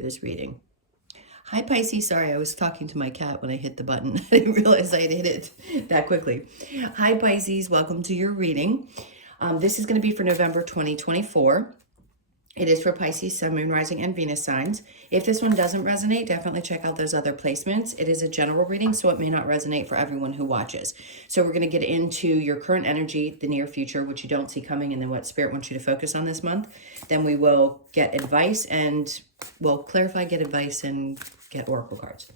This reading. Hi Pisces, sorry, I was talking to my cat when I hit the button. I didn't realize I had hit it that quickly. Hi Pisces, welcome to your reading. This is going to be for November 2024. It is for Pisces, Sun, Moon, Rising, and Venus signs. If this one doesn't resonate, definitely check out those other placements. It is a general reading, so it may not resonate for everyone who watches. So we're going to get into your current energy, the near future, which you don't see coming, and then what Spirit wants you to focus on this month. Then we will get advice and we'll clarify, get advice, and get oracle cards.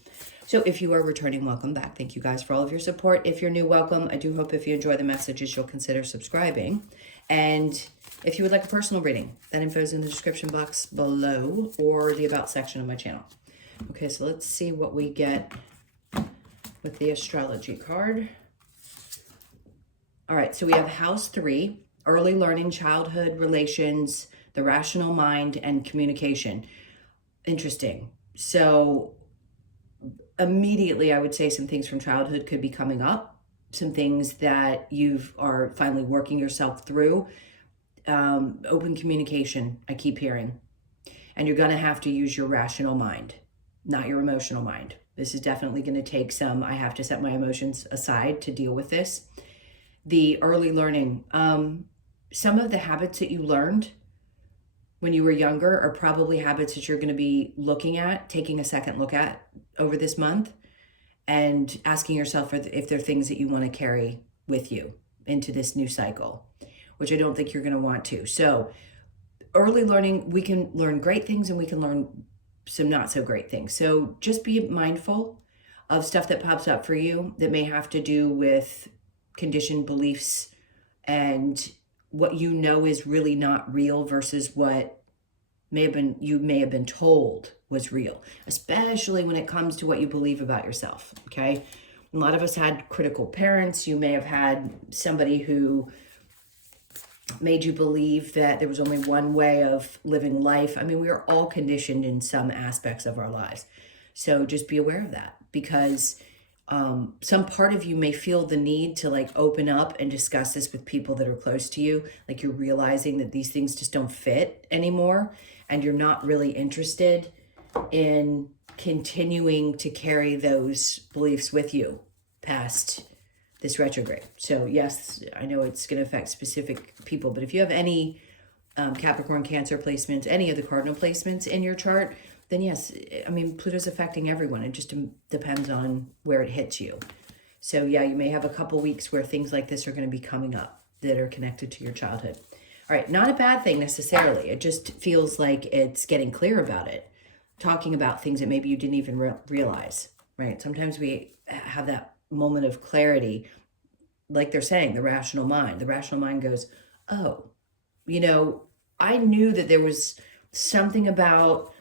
So if you are returning, welcome back. Thank you guys for all of your support. If you're new, welcome. I do hope if you enjoy the messages, you'll consider subscribing. And if you would like a personal reading, that info is in the description box below or the about section of my channel. Okay, so let's see what we get with the astrology card. All right, so we have house 3, early learning, childhood, relations, the rational mind, and communication. Interesting. So immediately I would say some things from childhood could be coming up. Some things that you are finally working yourself through. Open communication, I keep hearing. And you're going to have to use your rational mind, not your emotional mind. This is definitely going to take some, I have to set my emotions aside to deal with this. The early learning, some of the habits that you learned when you were younger are probably habits that you're going to be looking at, taking a second look at over this month, and asking yourself if there are things that you want to carry with you into this new cycle, which I don't think you're going to want to. So early learning, we can learn great things and we can learn some not so great things. So just be mindful of stuff that pops up for you that may have to do with conditioned beliefs and what you know is really not real versus what you may have been told was real, especially when it comes to what you believe about yourself, okay? A lot of us had critical parents. You may have had somebody who made you believe that there was only one way of living life. I mean, we are all conditioned in some aspects of our lives. So just be aware of that, because some part of you may feel the need to like open up and discuss this with people that are close to you. Like you're realizing that these things just don't fit anymore and you're not really interested in continuing to carry those beliefs with you past this retrograde. So yes, I know it's going to affect specific people, but if you have any Capricorn, Cancer placements, any of the cardinal placements in your chart, then yes, I mean, Pluto's affecting everyone. It just depends on where it hits you. So yeah, you may have a couple weeks where things like this are going to be coming up that are connected to your childhood. All right, not a bad thing necessarily. It just feels like it's getting clear about it, talking about things that maybe you didn't even realize, right? Sometimes we have that moment of clarity, like they're saying, the rational mind. The rational mind goes, oh, you know, I knew that there was something about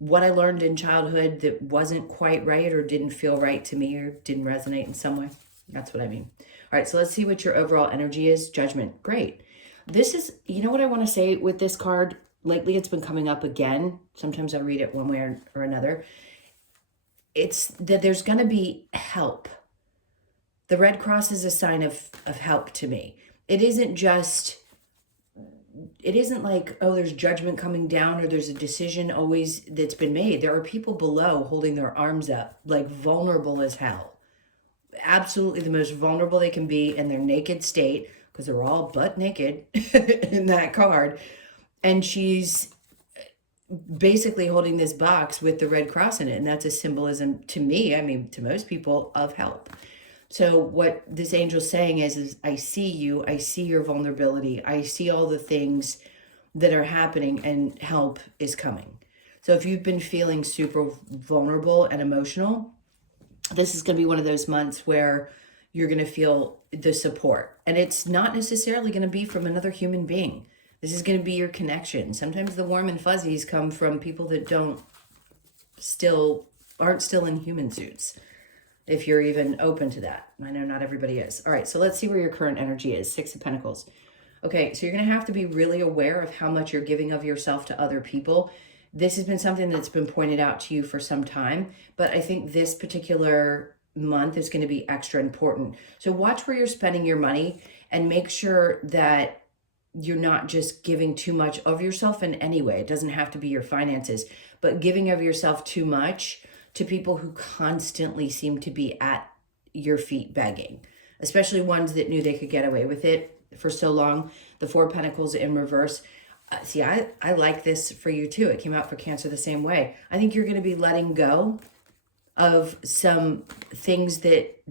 what I learned in childhood that wasn't quite right or didn't feel right to me or didn't resonate in some way. That's what I mean. All right, so let's see what your overall energy is. Judgment, great. This is, you know what I want to say with this card? Lately, it's been coming up again. Sometimes I read it one way or another. It's that there's going to be help. The Red Cross is a sign of help to me. It isn't like, oh, there's judgment coming down or there's a decision always that's been made. There are people below holding their arms up, like vulnerable as hell. Absolutely the most vulnerable they can be in their naked state, because they're all butt naked in that card. And she's basically holding this box with the Red Cross in it. And that's a symbolism to me, I mean, to most people, of help. So what this angel's saying is I see you, I see your vulnerability, I see all the things that are happening, and help is coming. So if you've been feeling super vulnerable and emotional, this is going to be one of those months where you're going to feel the support. And it's not necessarily going to be from another human being. This is going to be your connection. Sometimes the warm and fuzzies come from people that aren't still in human suits, if you're even open to that. I know not everybody is. All right, so let's see where your current energy is. 6 of Pentacles. Okay, so you're going to have to be really aware of how much you're giving of yourself to other people. This has been something that's been pointed out to you for some time, but I think this particular month is going to be extra important. So watch where you're spending your money and make sure that you're not just giving too much of yourself in any way. It doesn't have to be your finances, but giving of yourself too much to people who constantly seem to be at your feet begging, especially ones that knew they could get away with it for so long. The Four of Pentacles in reverse. See, I like this for you too. It came out for Cancer the same way. I think you're going to be letting go of some things that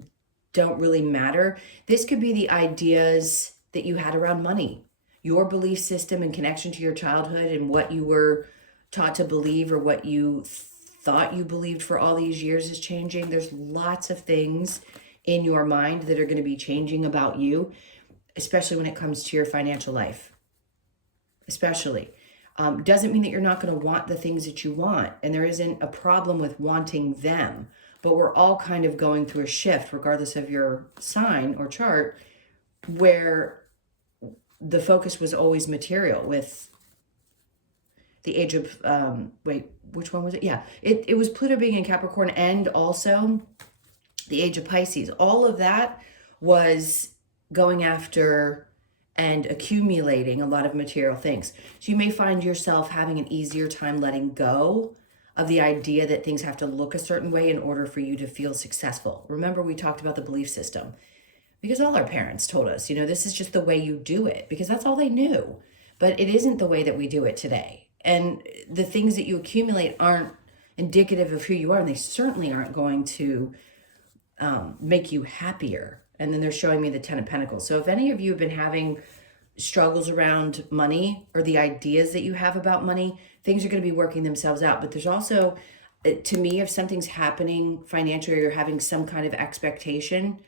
don't really matter. This could be the ideas that you had around money, your belief system and connection to your childhood and what you were taught to believe or what you thought you believed for all these years is changing. There's lots of things in your mind that are going to be changing about you, especially when it comes to your financial life. Especially. Doesn't mean that you're not going to want the things that you want, and there isn't a problem with wanting them, but we're all kind of going through a shift, regardless of your sign or chart, where the focus was always material with the age of, wait, which one was it? Yeah, it was Pluto being in Capricorn and also the age of Pisces. All of that was going after and accumulating a lot of material things. So you may find yourself having an easier time letting go of the idea that things have to look a certain way in order for you to feel successful. Remember, we talked about the belief system, because all our parents told us, this is just the way you do it, because that's all they knew. But it isn't the way that we do it today. And the things that you accumulate aren't indicative of who you are, and they certainly aren't going to make you happier. And then they're showing me the Ten of Pentacles. So if any of you have been having struggles around money or the ideas that you have about money, things are going to be working themselves out. But there's also, to me, if something's happening financially or you're having some kind of expectation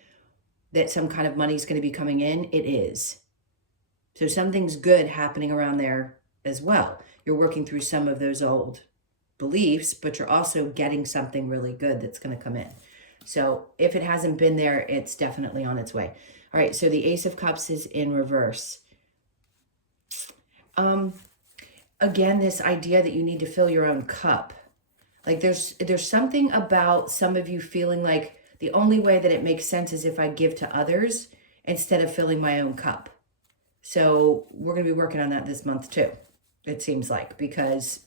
that some kind of money is going to be coming in, it is. So something's good happening around there as well. You're working through some of those old beliefs, but you're also getting something really good that's going to come in. So if it hasn't been there, it's definitely on its way. All right, so the Ace of Cups is in reverse. Again, this idea that you need to fill your own cup. Like there's something about some of you feeling like the only way that it makes sense is if I give to others instead of filling my own cup. So we're going to be working on that this month too, it seems like, because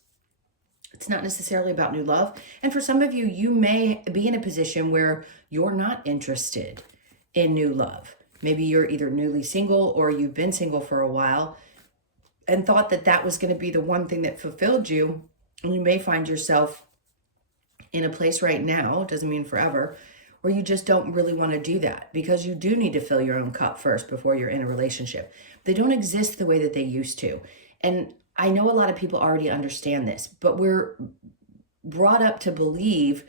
it's not necessarily about new love. And for some of you, you may be in a position where you're not interested in new love. Maybe you're either newly single or you've been single for a while and thought that that was going to be the one thing that fulfilled you. And you may find yourself in a place right now, doesn't mean forever, where you just don't really want to do that, because you do need to fill your own cup first before you're in a relationship. They don't exist the way that they used to. And I know a lot of people already understand this, but we're brought up to believe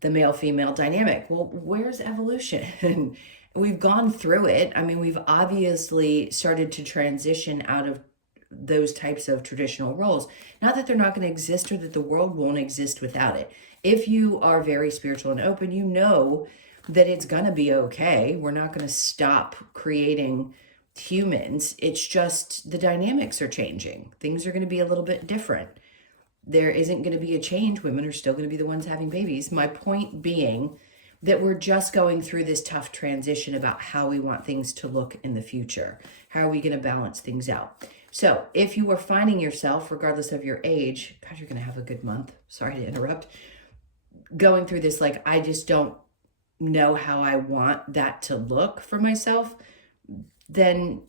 the male-female dynamic. Well, where's evolution? We've gone through it. I mean, we've obviously started to transition out of those types of traditional roles. Not that they're not going to exist or that the world won't exist without it. If you are very spiritual and open, you know that it's going to be okay. We're not going to stop creating humans. It's just the dynamics are changing. Things are going to be a little bit different. There isn't going to be a change. Women are still going to be the ones having babies. My point being that we're just going through this tough transition about how we want things to look in the future. How are we going to balance things out? So if you are finding yourself, regardless of your age, God, you're going to have a good month. Sorry to interrupt. Going through this, like, I just don't know how I want that to look for myself, then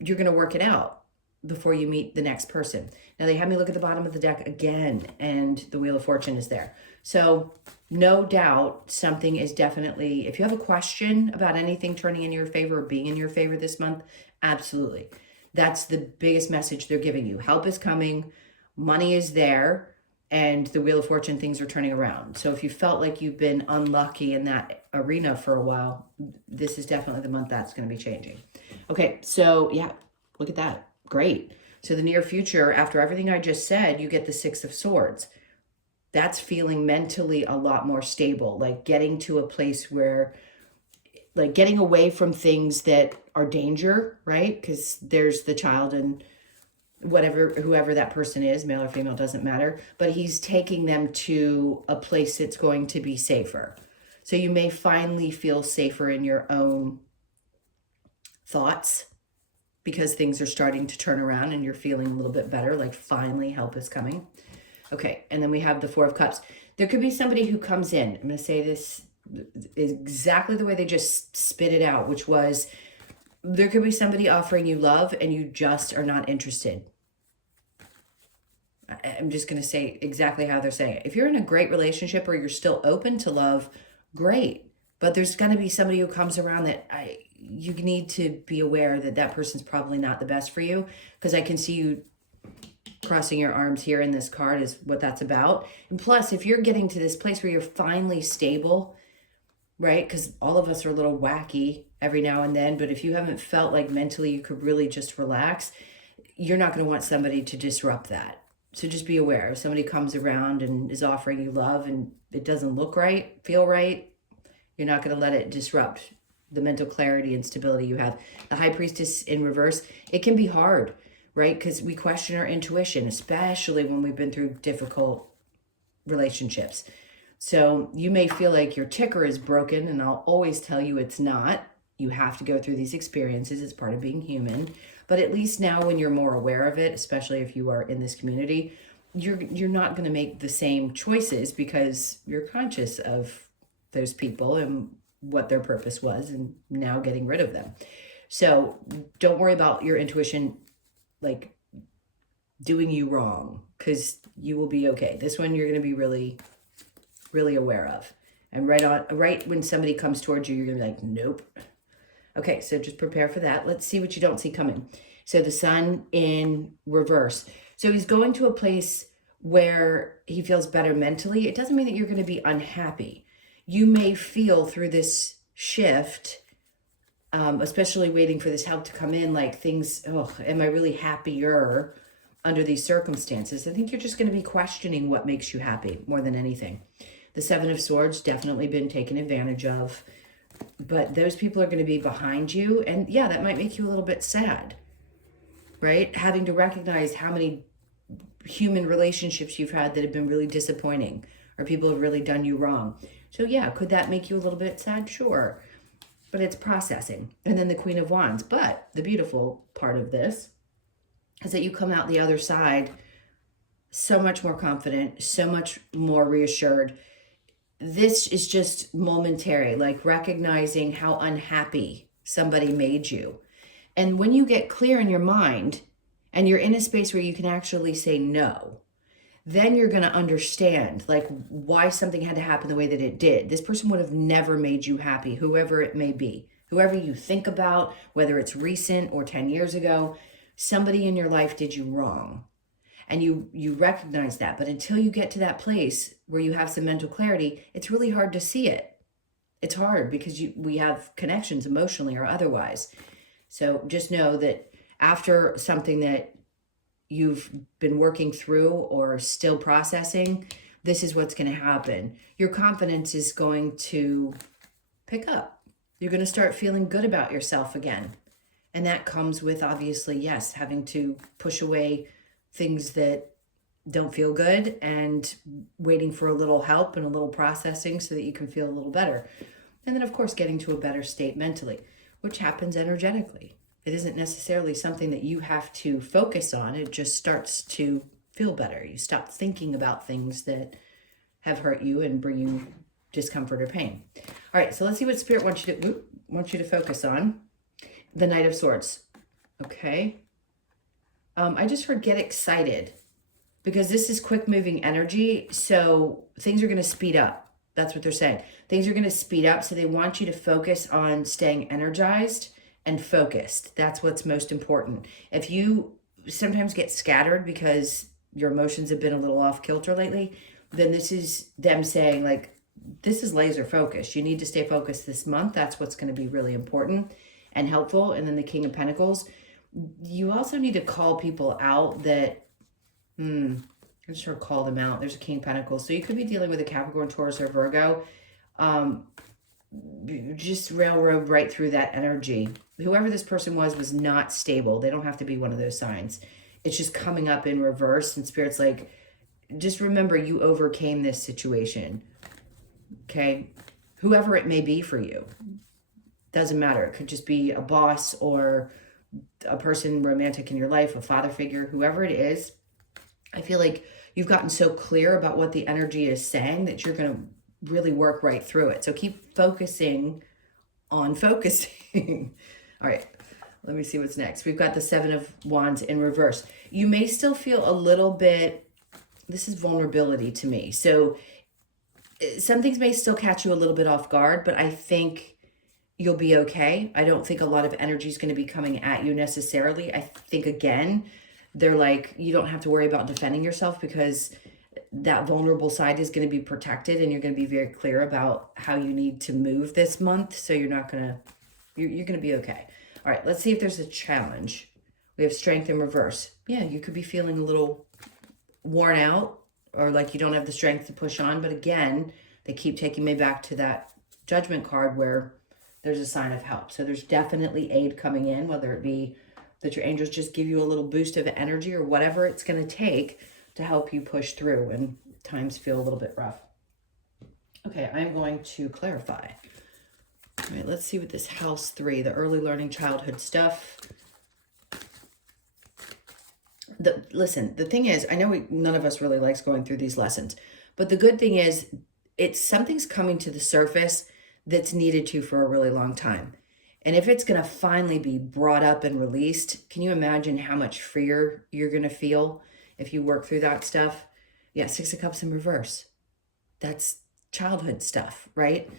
you're going to work it out before you meet the next person. Now they have me look at the bottom of the deck again, and the Wheel of Fortune is there. So no doubt something is definitely, if you have a question about anything turning in your favor or being in your favor this month, absolutely. That's the biggest message they're giving you. Help is coming, money is there, and the Wheel of Fortune, things are turning around. So if you felt like you've been unlucky in that arena for a while, this is definitely the month that's going to be changing. Okay, so yeah, look at that. Great. So the near future, after everything I just said, you get the Six of Swords. That's feeling mentally a lot more stable, like getting to a place where, like getting away from things that are danger, right? Because there's the child and whatever, whoever that person is, male or female, doesn't matter, but he's taking them to a place that's going to be safer. So you may finally feel safer in your own thoughts because things are starting to turn around and you're feeling a little bit better, like finally help is coming. Okay, and then we have the Four of Cups. There could be somebody who comes in. I'm going to say this exactly the way they just spit it out, which was, there could be somebody offering you love and you just are not interested. I'm just going to say exactly how they're saying it. If you're in a great relationship or you're still open to love, great. But there's going to be somebody who comes around that you need to be aware that that person's probably not the best for you, because I can see you crossing your arms here in this card is what that's about. And plus, if you're getting to this place where you're finally stable, right? Because all of us are a little wacky every now and then, but if you haven't felt like mentally you could really just relax, you're not going to want somebody to disrupt that. So just be aware. If somebody comes around and is offering you love and it doesn't look right, feel right, you're not going to let it disrupt the mental clarity and stability you have. The High Priestess in reverse, it can be hard, right? Because we question our intuition, especially when we've been through difficult relationships. So you may feel like your ticker is broken, and I'll always tell you it's not. You have to go through these experiences. It's part of being human. But at least now when you're more aware of it, especially if you are in this community, you're not going to make the same choices because you're conscious of those people and what their purpose was and now getting rid of them. So don't worry about your intuition like doing you wrong, because you will be okay. This one you're going to be really, really aware of. And right when somebody comes towards you, you're going to be like, nope. Okay, so just prepare for that. Let's see what you don't see coming. So the Sun in reverse. So he's going to a place where he feels better mentally. It doesn't mean that you're going to be unhappy. You may feel through this shift, especially waiting for this help to come in, like things, oh, am I really happier under these circumstances? I think you're just going to be questioning what makes you happy more than anything. The Seven of Swords, definitely been taken advantage of. But those people are going to be behind you. And yeah, that might make you a little bit sad, right? Having to recognize how many human relationships you've had that have been really disappointing, or people have really done you wrong. So yeah, could that make you a little bit sad? Sure. But it's processing. And then the Queen of Wands. But the beautiful part of this is that you come out the other side so much more confident, so much more reassured. This is just momentary, like recognizing how unhappy somebody made you. And when you get clear in your mind and you're in a space where you can actually say no, then you're going to understand like why something had to happen the way that it did. This person would have never made you happy, whoever it may be, whoever you think about, whether it's recent or 10 years ago, somebody in your life did you wrong. And you recognize that. But until you get to that place where you have some mental clarity, it's really hard to see it. It's hard because we have connections emotionally or otherwise. So just know that after something that you've been working through or still processing, this is what's going to happen. Your confidence is going to pick up. You're going to start feeling good about yourself again. And that comes with, obviously, yes, having to push away things that don't feel good and waiting for a little help and a little processing so that you can feel a little better. And then, of course, getting to a better state mentally, which happens energetically. It isn't necessarily something that you have to focus on. It just starts to feel better. You stop thinking about things that have hurt you and bring you discomfort or pain. All right, so let's see what Spirit wants you to focus on. The Knight of Swords. Okay. I just heard get excited because this is quick moving energy. So things are going to speed up. That's what they're saying. Things are going to speed up. So they want you to focus on staying energized and focused. That's what's most important. If you sometimes get scattered because your emotions have been a little off kilter lately, then this is them saying like, this is laser focused. You need to stay focused this month. That's what's going to be really important and helpful. And then the King of Pentacles. You also need to call people out that, I'm sure call them out. There's a King of Pentacles. So you could be dealing with a Capricorn, Taurus, or Virgo. Just railroad right through that energy. Whoever this person was not stable. They don't have to be one of those signs. It's just coming up in reverse. And Spirit's like, just remember you overcame this situation. Okay? Whoever it may be for you. Doesn't matter. It could just be a boss or a person romantic in your life, a father figure, whoever it is, I feel like you've gotten so clear about what the energy is saying that you're going to really work right through it. So keep focusing on focusing. All right, let me see what's next. We've got the Seven of Wands in reverse. You may still feel a little bit, this is vulnerability to me. So some things may still catch you a little bit off guard, but I think you'll be okay. I don't think a lot of energy is going to be coming at you necessarily. I think, again, they're like, you don't have to worry about defending yourself because that vulnerable side is going to be protected, and you're going to be very clear about how you need to move this month. So you're not going to, you're going to be okay. All right, let's see if there's a challenge. We have strength in reverse. Yeah, you could be feeling a little worn out or like you don't have the strength to push on. But again, they keep taking me back to that Judgment card where there's a sign of help. So there's definitely aid coming in, whether it be that your angels just give you a little boost of energy or whatever it's going to take to help you push through when times feel a little bit rough. Okay, I'm going to clarify. All right, let's see what this house 3, the early learning childhood stuff. Listen, the thing is, I know none of us really likes going through these lessons, but the good thing is something's coming to the surface that's needed to for a really long time. And if it's going to finally be brought up and released, can you imagine how much freer you're going to feel if you work through that stuff? Yeah, 6 of Cups in reverse. That's childhood stuff, right?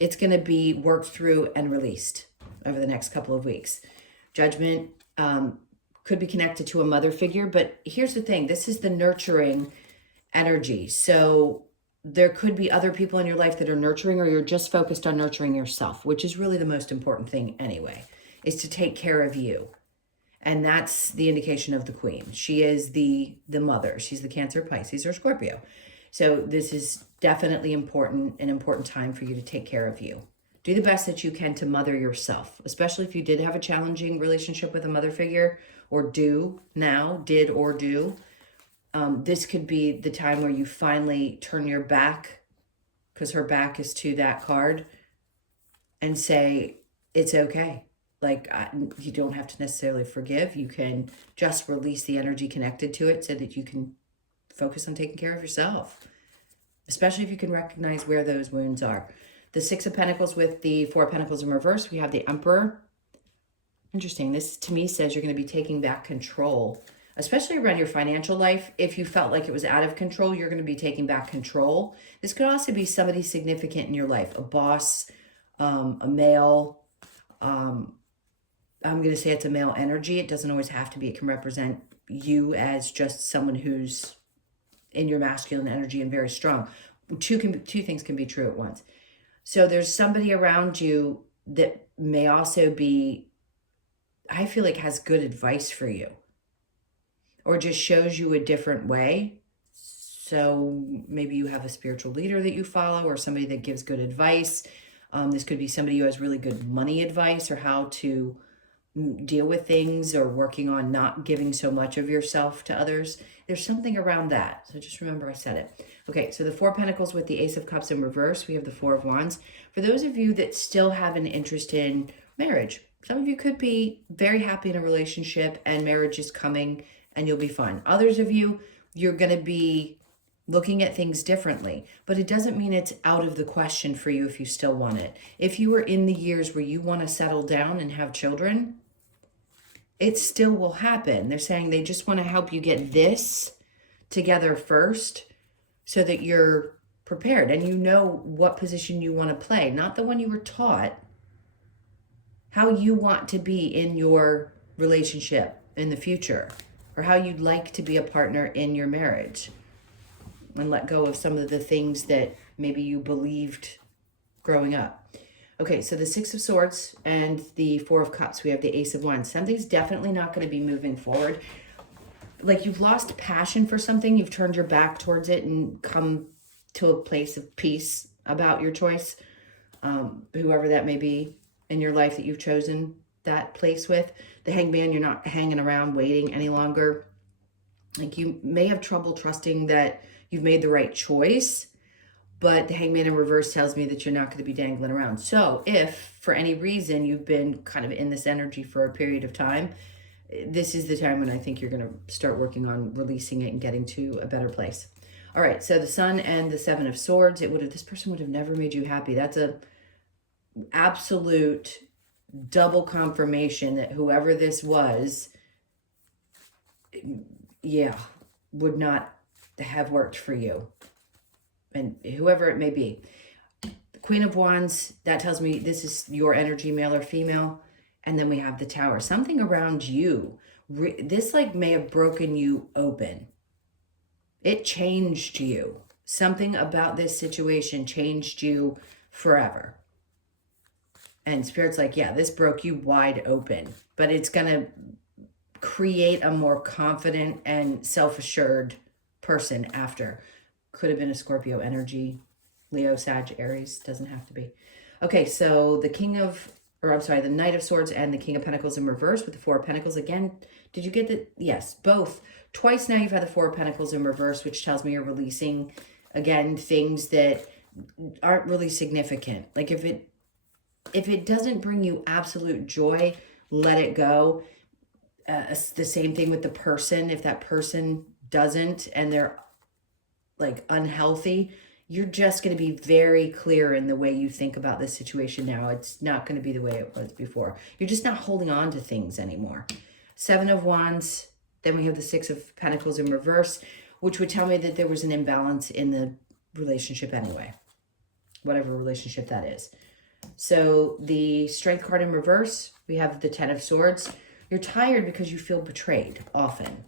It's going to be worked through and released over the next couple of weeks. Judgment could be connected to a mother figure, but here's the thing. This is the nurturing energy. So there could be other people in your life that are nurturing, or you're just focused on nurturing yourself, which is really the most important thing anyway, is to take care of you. And that's the indication of the Queen. She is the mother. She's the Cancer, Pisces, or Scorpio. So this is definitely an important time for you to take care of you. Do the best that you can to mother yourself, especially if you did have a challenging relationship with a mother figure, or did or do. This could be the time where you finally turn your back, because her back is to that card, and say, it's okay. Like, you don't have to necessarily forgive. You can just release the energy connected to it so that you can focus on taking care of yourself, especially if you can recognize where those wounds are. The 6 of Pentacles with the 4 of Pentacles in reverse. We have the Emperor. Interesting. This, to me, says you're going to be taking back control, especially around your financial life. If you felt like it was out of control, you're going to be taking back control. This could also be somebody significant in your life, a boss, a male. I'm going to say it's a male energy. It doesn't always have to be. It can represent you as just someone who's in your masculine energy and very strong. Two things can be true at once. So there's somebody around you that may also be, I feel like, has good advice for you, or just shows you a different way. So maybe you have a spiritual leader that you follow, or somebody that gives good advice. This could be somebody who has really good money advice, or how to deal with things, or working on not giving so much of yourself to others. There's something around that. So just remember I said it. Okay, so the 4 of Pentacles with the Ace of Cups in reverse. We have the 4 of Wands. For those of you that still have an interest in marriage, some of you could be very happy in a relationship and marriage is coming and you'll be fine. Others of you, you're going to be looking at things differently, but it doesn't mean it's out of the question for you if you still want it. If you are in the years where you want to settle down and have children, it still will happen. They're saying they just want to help you get this together first so that you're prepared and you know what position you want to play, not the one you were taught, how you want to be in your relationship in the future, or how you'd like to be a partner in your marriage, and let go of some of the things that maybe you believed growing up. Okay, so the 6 of Swords and the 4 of Cups, we have the Ace of Wands. Something's definitely not going to be moving forward. Like, you've lost passion for something, you've turned your back towards it and come to a place of peace about your choice, whoever that may be in your life that you've chosen that place with. The Hangman, you're not hanging around waiting any longer. Like, you may have trouble trusting that you've made the right choice, But the Hangman in reverse tells me that you're not going to be dangling around. So if for any reason you've been kind of in this energy for a period of time, this is the time when I think you're going to start working on releasing it and getting to a better place. All right, so the Sun and the Seven of Swords, this person would have never made you happy. That's a absolute double confirmation that whoever this was, yeah, would not have worked for you. And whoever it may be. The Queen of Wands, that tells me this is your energy, male or female. And then we have the Tower. Something around you. This like may have broken you open. It changed you. Something about this situation changed you forever. And Spirit's like, yeah, this broke you wide open. But it's going to create a more confident and self-assured person after. Could have been a Scorpio energy. Leo, Sag, Aries. Doesn't have to be. Okay, so the the Knight of Swords and the King of Pentacles in reverse with the Four of Pentacles. Again, did you get the... Yes, both. Twice now you've had the Four of Pentacles in reverse, which tells me you're releasing, again, things that aren't really significant. Like if it doesn't bring you absolute joy, let it go. The same thing with the person. If that person doesn't and they're like unhealthy, you're just going to be very clear in the way you think about this situation now. It's not going to be the way it was before. You're just not holding on to things anymore. Seven of Wands. Then we have the Six of Pentacles in reverse, which would tell me that there was an imbalance in the relationship anyway. Whatever relationship that is. So the Strength card in reverse, we have the Ten of Swords. You're tired because you feel betrayed often.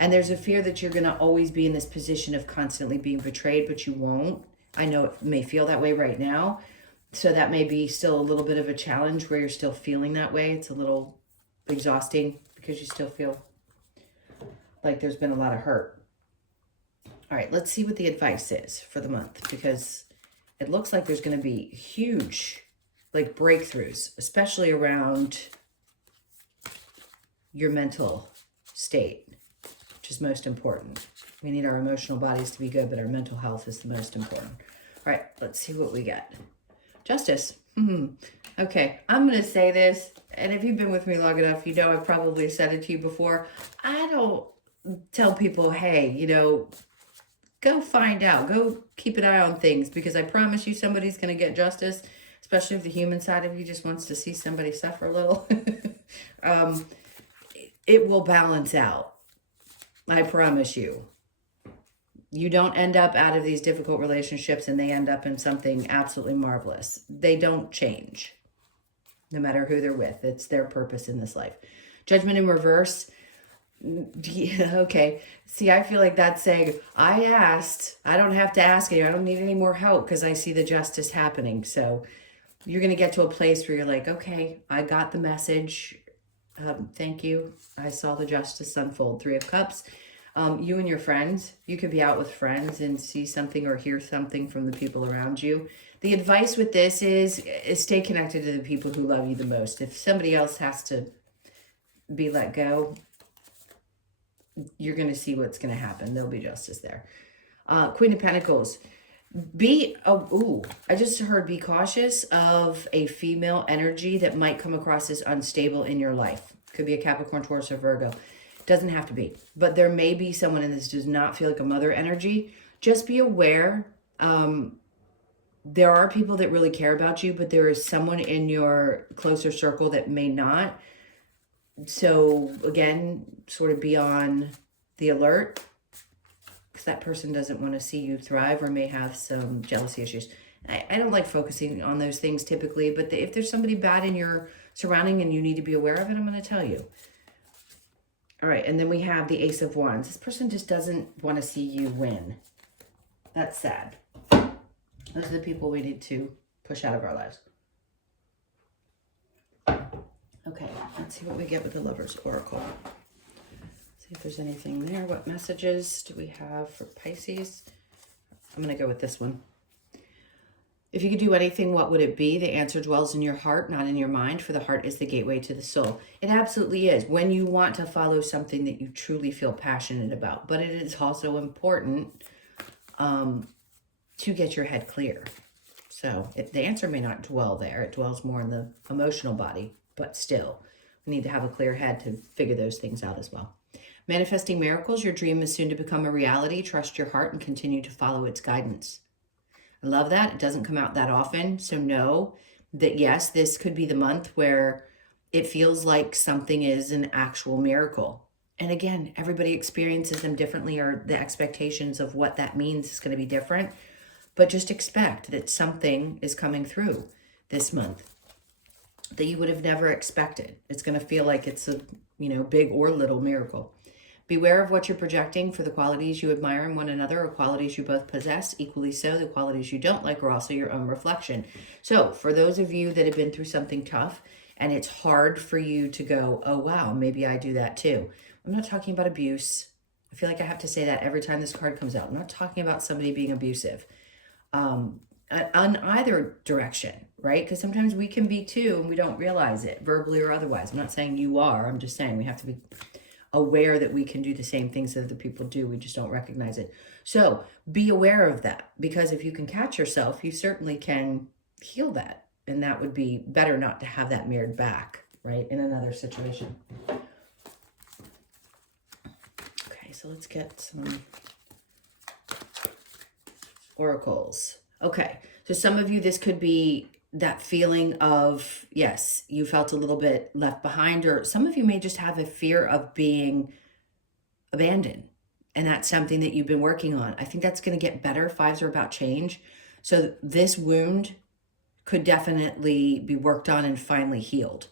And there's a fear that you're going to always be in this position of constantly being betrayed, but you won't. I know it may feel that way right now. So that may be still a little bit of a challenge where you're still feeling that way. It's a little exhausting because you still feel like there's been a lot of hurt. All right, let's see what the advice is for the month, because it looks like there's going to be huge like breakthroughs, especially around your mental state, which is most important. We need our emotional bodies to be good, but our mental health is the most important. All right, let's see what we get. Justice. Okay, I'm going to say this, and if you've been with me long enough, you know I've probably said it to you before. I don't tell people, hey, you know, go find out. Go keep an eye on things, because I promise you somebody's going to get justice, especially if the human side of you just wants to see somebody suffer a little. It will balance out. I promise you. You don't end up out of these difficult relationships and they end up in something absolutely marvelous. They don't change, no matter who they're with. It's their purpose in this life. Judgment in reverse. Yeah, okay. See, I feel like that's saying, I asked. I don't have to ask you. I don't need any more help because I see the justice happening. So you're going to get to a place where you're like, okay, I got the message. Thank you. I saw the justice unfold. Three of Cups. You and your friends, you could be out with friends and see something or hear something from the people around you. The advice with this is stay connected to the people who love you the most. If somebody else has to be let go, you're going to see what's going to happen. There'll be justice there. Queen of Pentacles. I just heard be cautious of a female energy that might come across as unstable in your life. Could be a Capricorn, Taurus, or Virgo. Doesn't have to be. But there may be someone in this does not feel like a mother energy. Just be aware. There are people that really care about you, but there is someone in your closer circle that may not. So again, sort of be on the alert, because that person doesn't want to see you thrive or may have some jealousy issues. I don't like focusing on those things typically, but if there's somebody bad in your surrounding and you need to be aware of it, I'm going to tell you. All right, and then we have the Ace of Wands. This person just doesn't want to see you win. That's sad. Those are the people we need to push out of our lives. Okay, let's see what we get with the Lover's Oracle. See if there's anything there. What messages do we have for Pisces? I'm going to go with this one. If you could do anything, what would it be? The answer dwells in your heart, not in your mind, for the heart is the gateway to the soul. It absolutely is. When you want to follow something that you truly feel passionate about. But it is also important to get your head clear. So the answer may not dwell there. It dwells more in the emotional body, but still, we need to have a clear head to figure those things out as well. Manifesting miracles, your dream is soon to become a reality. Trust your heart and continue to follow its guidance. I love that. It doesn't come out that often. So know that, yes, this could be the month where it feels like something is an actual miracle. And again, everybody experiences them differently, or the expectations of what that means is going to be different. But just expect that something is coming through this month that you would have never expected. It's going to feel like it's a, big or little miracle. Beware of what you're projecting for the qualities you admire in one another, or qualities you both possess. Equally so, the qualities you don't like are also your own reflection. So for those of you that have been through something tough and it's hard for you to go, oh, wow, maybe I do that too. I'm not talking about abuse. I feel like I have to say that every time this card comes out. I'm not talking about somebody being abusive on either direction, right? Because sometimes we can be too, and we don't realize it, verbally or otherwise. I'm not saying you are. I'm just saying we have to be aware that we can do the same things that other people do. We just don't recognize it. So be aware of that, because if you can catch yourself, you certainly can heal that. And that would be better not to have that mirrored back, right, in another situation. Okay, so let's get some oracles. Okay, so some of you, this could be that feeling of, yes, you felt a little bit left behind, or some of you may just have a fear of being abandoned. And that's something that you've been working on. I think that's going to get better. Fives are about change. So this wound could definitely be worked on and finally healed.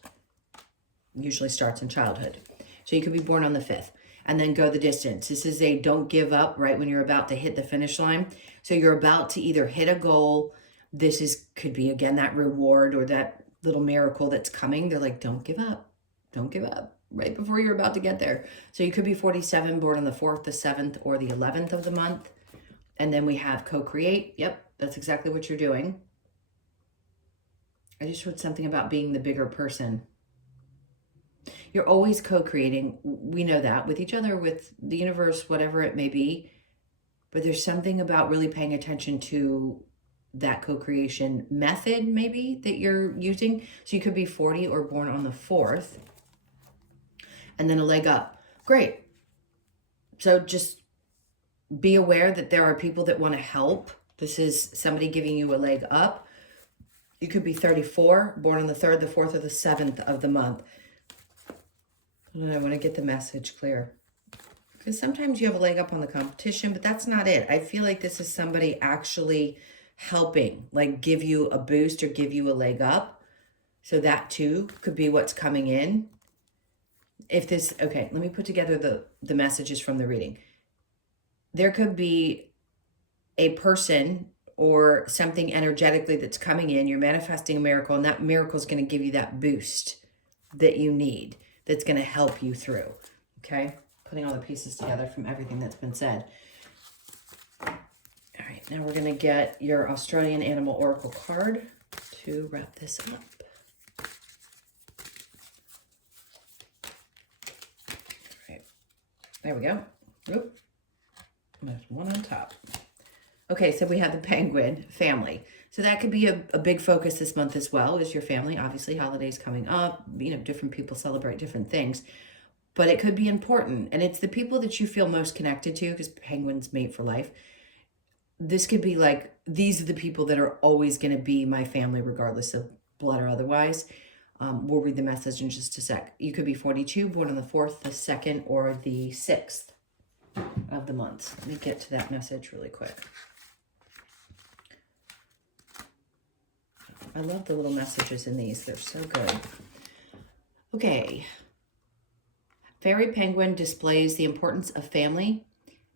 Usually starts in childhood. So you could be born on the 5th and then go the distance. This is a don't give up right when you're about to hit the finish line. So you're about to either hit a goal. This could be, again, that reward or that little miracle that's coming. They're like, don't give up. Don't give up right before you're about to get there. So you could be 47, born on the 4th, the 7th, or the 11th of the month. And then we have co-create. Yep, that's exactly what you're doing. I just wrote something about being the bigger person. You're always co-creating. We know that with each other, with the universe, whatever it may be. But there's something about really paying attention to that co-creation method maybe that you're using. So you could be 40 or born on the 4th. And then a leg up. Great. So just be aware that there are people that want to help. This is somebody giving you a leg up. You could be 34, born on the 3rd, the 4th, or the 7th of the month. And I want to get the message clear. Because sometimes you have a leg up on the competition, but that's not it. I feel like this is somebody actually helping, like give you a boost or give you a leg up. So that too could be what's coming in. If this, okay, let me put together the messages from the reading. There could be a person or something energetically that's coming in. You're manifesting a miracle, and that miracle is going to give you that boost that you need, that's going to help you through. Okay, putting all the pieces together from everything that's been said. All right, now we're going to get your Australian Animal Oracle card to wrap this up. All right, there we go. Oop. There's one on top. Okay, so we have the penguin family. So that could be a big focus this month as well, is your family. Obviously, holidays coming up, different people celebrate different things. But it could be important. And it's the people that you feel most connected to, because penguins mate for life. This could be like, these are the people that are always going to be my family, regardless of blood or otherwise. We'll read the message in just a sec. You could be 42, born on the 4th, the 2nd, or the 6th of the month. Let me get to that message really quick. I love the little messages in these. They're so good. Okay. Fairy Penguin displays the importance of family.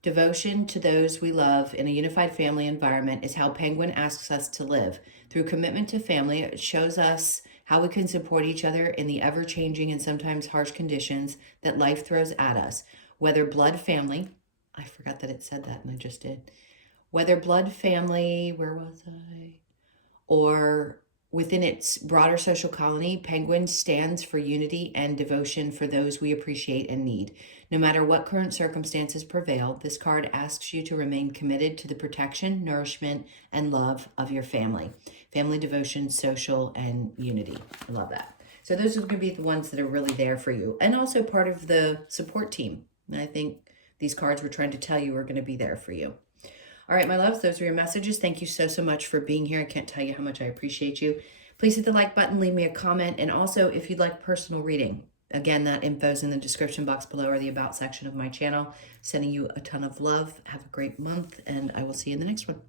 Devotion to those we love in a unified family environment is how Penguin asks us to live. Through commitment to family, it shows us how we can support each other in the ever-changing and sometimes harsh conditions that life throws at us. Whether blood family, I forgot that it said that and I just did. Whether blood family, where was I? Or Within its broader social colony, Penguin stands for unity and devotion for those we appreciate and need. No matter what current circumstances prevail, this card asks you to remain committed to the protection, nourishment, and love of your family. Family, devotion, social, and unity. I love that. So those are going to be the ones that are really there for you, and also part of the support team. And I think these cards were trying to tell you are going to be there for you. All right, my loves, those are your messages. Thank you so, so much for being here. I can't tell you how much I appreciate you. Please hit the like button, leave me a comment, and also if you'd like personal reading, again, that info is in the description box below or the about section of my channel. Sending you a ton of love. Have a great month, and I will see you in the next one.